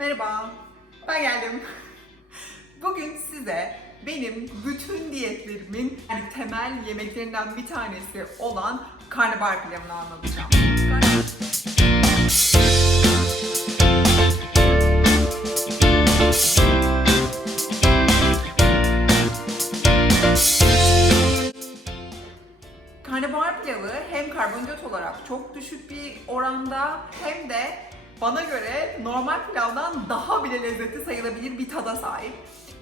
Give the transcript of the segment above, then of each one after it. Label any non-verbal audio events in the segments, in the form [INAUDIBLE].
Merhaba, ben geldim. [LAUGHS] Bugün size benim bütün diyetlerimin yani temel yemeklerinden bir tanesi olan karnabahar pilavını anlatacağım. Karnabahar- pilavı hem karbonhidrat olarak çok düşük bir oranda hem de bana göre normal pilavdan daha bile lezzetli sayılabilir bir tada sahip.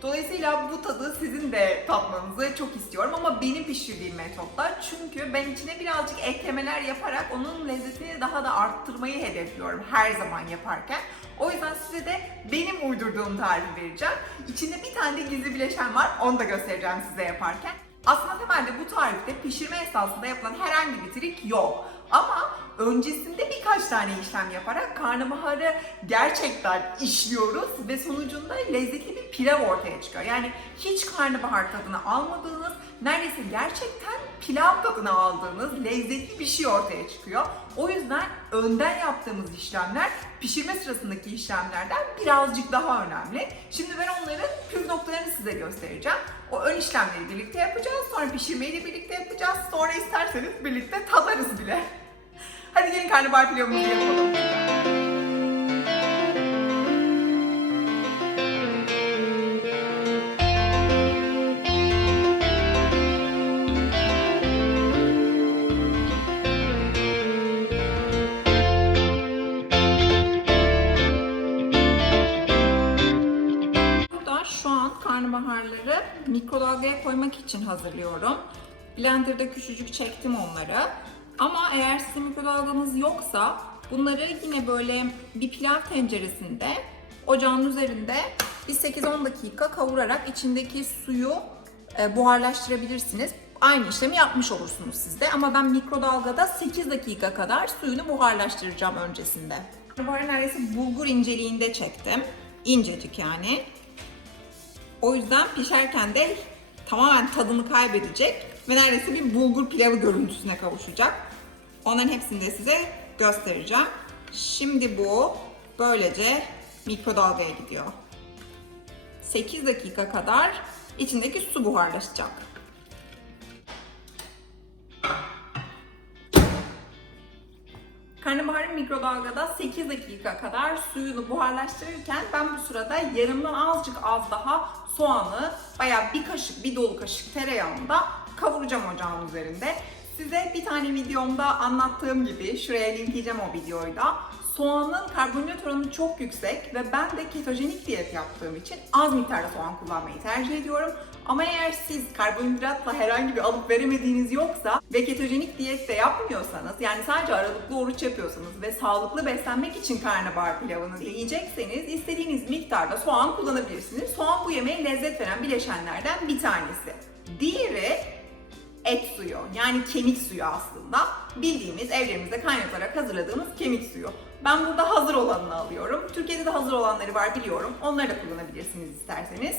Dolayısıyla bu tadı sizin de tatmanızı çok istiyorum ama benim pişirdiğim metotla çünkü ben içine birazcık eklemeler yaparak onun lezzetini daha da arttırmayı hedefliyorum her zaman yaparken. O yüzden size de benim uydurduğum tarifi vereceğim. İçinde bir tane de gizli bileşen var onu da göstereceğim size yaparken. Aslında temelde bu tarifte pişirme esnasında yapılan herhangi bir trik yok. Ama öncesinde birkaç tane işlem yaparak karnabaharı gerçekten işliyoruz ve sonucunda lezzetli bir pilav ortaya çıkıyor. Yani hiç karnabahar tadını almadığınız, neredeyse gerçekten pilav tadını aldığınız lezzetli bir şey ortaya çıkıyor. O yüzden önden yaptığımız işlemler pişirme sırasındaki işlemlerden birazcık daha önemli. Şimdi ben onların püf noktalarını size göstereceğim. O ön işlemleri birlikte yapacağız, sonra pişirmeyi de birlikte yapacağız, sonra isterseniz birlikte tadarız bile. Hadi gelin karnabahar pilavımızı yapalım. Karnabaharları mikrodalgaya koymak için hazırlıyorum. Blender'da küçücük çektim onları. Ama eğer sizin mikrodalganız yoksa bunları yine böyle bir pilav tenceresinde ocağın üzerinde bir 8-10 dakika kavurarak içindeki suyu e, buharlaştırabilirsiniz. Aynı işlemi yapmış olursunuz siz de ama ben mikrodalgada 8 dakika kadar suyunu buharlaştıracağım öncesinde. Karnabaharı neredeyse bulgur inceliğinde çektim. İncecik yani. O yüzden pişerken de tamamen tadını kaybedecek ve neredeyse bir bulgur pilavı görüntüsüne kavuşacak. Onların hepsini de size göstereceğim. Şimdi bu böylece mikrodalgaya gidiyor. 8 dakika kadar içindeki su buharlaşacak. Karnabaharın mikrodalgada 8 dakika kadar suyunu buharlaştırırken ben bu sırada yarımdan azıcık az daha soğanı bayağı bir kaşık, bir dolu kaşık tereyağında kavuracağım ocağın üzerinde. Size bir tane videomda anlattığım gibi, şuraya linkleyeceğim o videoyu da. Soğanın karbonhidrat oranı çok yüksek ve ben de ketojenik diyet yaptığım için az miktarda soğan kullanmayı tercih ediyorum. Ama eğer siz karbonhidratla herhangi bir alıp veremediğiniz yoksa ve ketojenik diyet de yapmıyorsanız yani sadece aralıklı oruç yapıyorsanız ve sağlıklı beslenmek için karnabahar pilavını yiyecekseniz istediğiniz miktarda soğan kullanabilirsiniz. Soğan bu yemeğe lezzet veren bileşenlerden bir tanesi. Diğeri et suyu yani kemik suyu aslında. Bildiğimiz evlerimizde kaynatarak hazırladığımız kemik suyu. Ben burada hazır olanını alıyorum. Türkiye'de de hazır olanları var biliyorum. Onları da kullanabilirsiniz isterseniz.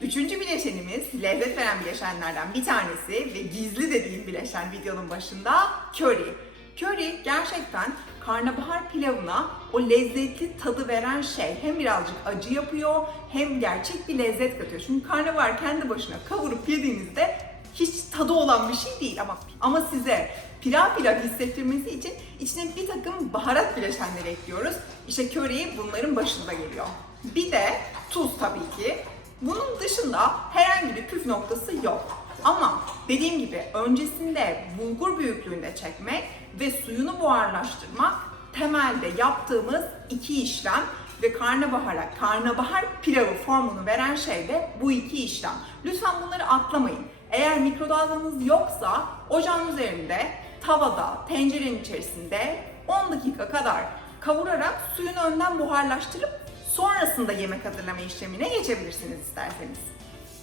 Üçüncü bileşenimiz lezzet veren bileşenlerden bir tanesi ve gizli dediğim bileşen videonun başında köri. Köri gerçekten karnabahar pilavına o lezzetli tadı veren şey. Hem birazcık acı yapıyor hem gerçek bir lezzet katıyor. Çünkü karnabahar kendi başına kavurup yediğinizde hiç tadı olan bir şey değil ama ama size pilav pilav hissettirmesi için içine bir takım baharat bileşenleri ekliyoruz. İşte köri bunların başında geliyor. Bir de tuz tabii ki. Bunun dışında herhangi bir püf noktası yok. Ama dediğim gibi öncesinde bulgur büyüklüğünde çekmek ve suyunu buharlaştırmak temelde yaptığımız iki işlem ve karnabahara, karnabahar pilavı formunu veren şey de bu iki işlem. Lütfen bunları atlamayın. Eğer mikrodalganız yoksa ocağın üzerinde, tavada, tencerenin içerisinde 10 dakika kadar kavurarak suyunu önden buharlaştırıp sonrasında yemek hazırlama işlemine geçebilirsiniz isterseniz.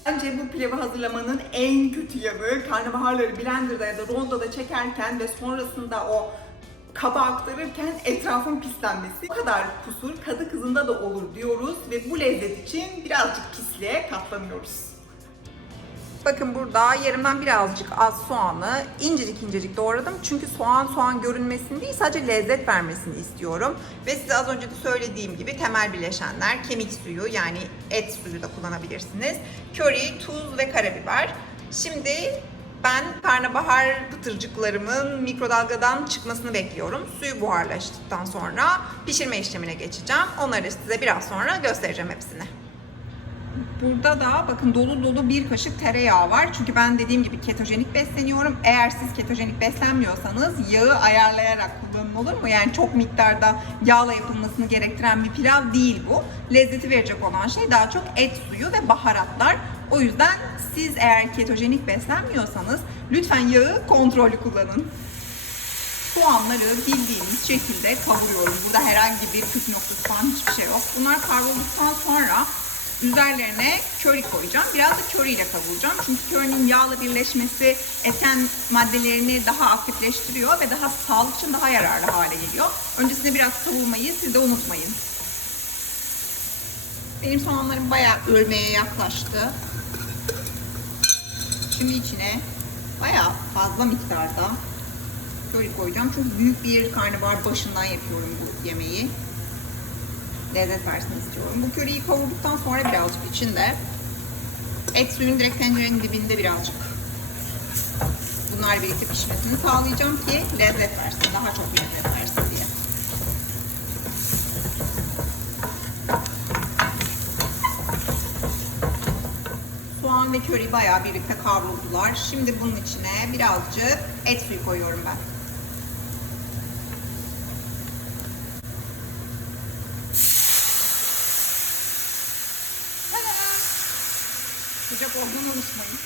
Bence bu pilavı hazırlamanın en kötü yanı karnabaharları blenderda ya da rondoda çekerken ve sonrasında o kaba aktarırken etrafın pislenmesi. Bu kadar kusur kadı kızında da olur diyoruz ve bu lezzet için birazcık pisliğe katlanıyoruz. Bakın burada yarımdan birazcık az soğanı incecik incecik doğradım. Çünkü soğan soğan görünmesini değil sadece lezzet vermesini istiyorum. Ve size az önce de söylediğim gibi temel bileşenler kemik suyu yani et suyu da kullanabilirsiniz. Köri, tuz ve karabiber. Şimdi ben karnabahar pıtırcıklarımın mikrodalgadan çıkmasını bekliyorum. Suyu buharlaştıktan sonra pişirme işlemine geçeceğim. Onları size biraz sonra göstereceğim hepsini. Burada da bakın dolu dolu bir kaşık tereyağı var. Çünkü ben dediğim gibi ketojenik besleniyorum. Eğer siz ketojenik beslenmiyorsanız yağı ayarlayarak kullanın olur mu? Yani çok miktarda yağla yapılmasını gerektiren bir pilav değil bu. Lezzeti verecek olan şey daha çok et suyu ve baharatlar. O yüzden siz eğer ketojenik beslenmiyorsanız lütfen yağı kontrollü kullanın. Soğanları bildiğimiz şekilde kavuruyorum. Burada herhangi bir püf noktası falan hiçbir şey yok. Bunlar kavrulduktan sonra üzerlerine köri koyacağım. Biraz da köri ile kavuracağım. Çünkü körinin yağla birleşmesi etken maddelerini daha aktifleştiriyor ve daha sağlık için daha yararlı hale geliyor. Öncesinde biraz kavurmayı siz de unutmayın. Benim soğanlarım bayağı ölmeye yaklaştı. Şimdi içine bayağı fazla miktarda köri koyacağım. Çünkü büyük bir karnabahar başından yapıyorum bu yemeği. Lezzet versin istiyorum. Bu köriyi kavurduktan sonra birazcık içinde et suyun direkt tencerenin dibinde birazcık bunlar birlikte pişmesini sağlayacağım ki lezzet versin. Daha çok lezzet versin diye. Soğan ve köri bayağı birlikte kavruldular. Şimdi bunun içine birazcık et suyu koyuyorum ben. Sıcak olduğunu unutmayın.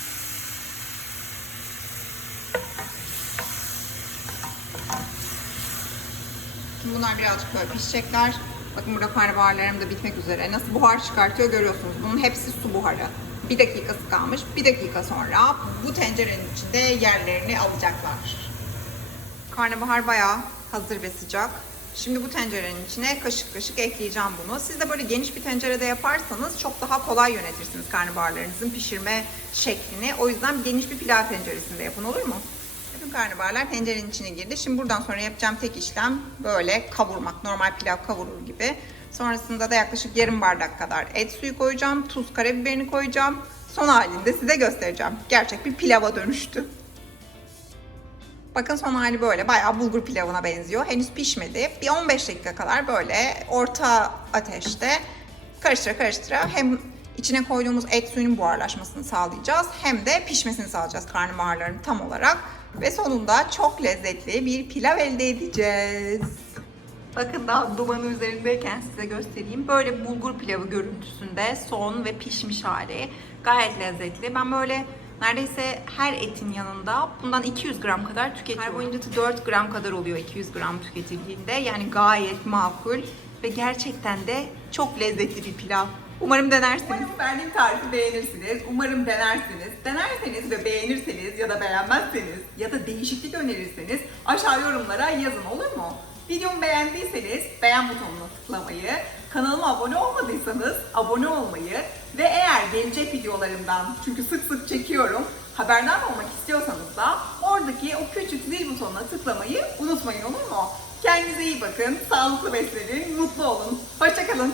Şimdi bunlar birazcık böyle pişecekler. Bakın burada karnabaharlarım da bitmek üzere. Nasıl buhar çıkartıyor görüyorsunuz. Bunun hepsi su buharı. Bir dakikası kalmış. Bir dakika sonra bu tencerenin içinde yerlerini alacaklar. Karnabahar bayağı hazır ve sıcak. Şimdi bu tencerenin içine kaşık kaşık ekleyeceğim bunu. Siz de böyle geniş bir tencerede yaparsanız çok daha kolay yönetirsiniz karnabaharlarınızın pişirme şeklini. O yüzden geniş bir pilav tenceresinde yapın olur mu? Bütün karnabaharlar tencerenin içine girdi. Şimdi buradan sonra yapacağım tek işlem böyle kavurmak. Normal pilav kavurur gibi. Sonrasında da yaklaşık yarım bardak kadar et suyu koyacağım. Tuz, karabiberini koyacağım. Son halinde size göstereceğim. Gerçek bir pilava dönüştü. Bakın son hali böyle. Bayağı bulgur pilavına benziyor. Henüz pişmedi. Bir 15 dakika kadar böyle orta ateşte karıştıra karıştıra hem içine koyduğumuz et suyunun buharlaşmasını sağlayacağız hem de pişmesini sağlayacağız karnabaharların tam olarak. Ve sonunda çok lezzetli bir pilav elde edeceğiz. Bakın daha dumanı üzerindeyken size göstereyim. Böyle bulgur pilavı görüntüsünde son ve pişmiş hali. Gayet lezzetli. Ben böyle neredeyse her etin yanında bundan 200 gram kadar tüketiyorum. Karbonhidratı 4 gram kadar oluyor 200 gram tüketildiğinde. Yani gayet makul ve gerçekten de çok lezzetli bir pilav. Umarım denersiniz. Umarım verdiğim tarifi beğenirsiniz. Umarım denersiniz. Denerseniz ve beğenirseniz ya da beğenmezseniz ya da değişiklik önerirseniz aşağı yorumlara yazın olur mu? Videomu beğendiyseniz beğen butonuna tıklamayı, kanalıma abone olmadıysanız abone olmayı ve eğer gelecek videolarımdan çünkü sık sık çekiyorum haberdar olmak istiyorsanız da oradaki o küçük zil butonuna tıklamayı unutmayın olur mu? Kendinize iyi bakın, sağlıklı beslenin, mutlu olun. Hoşçakalın.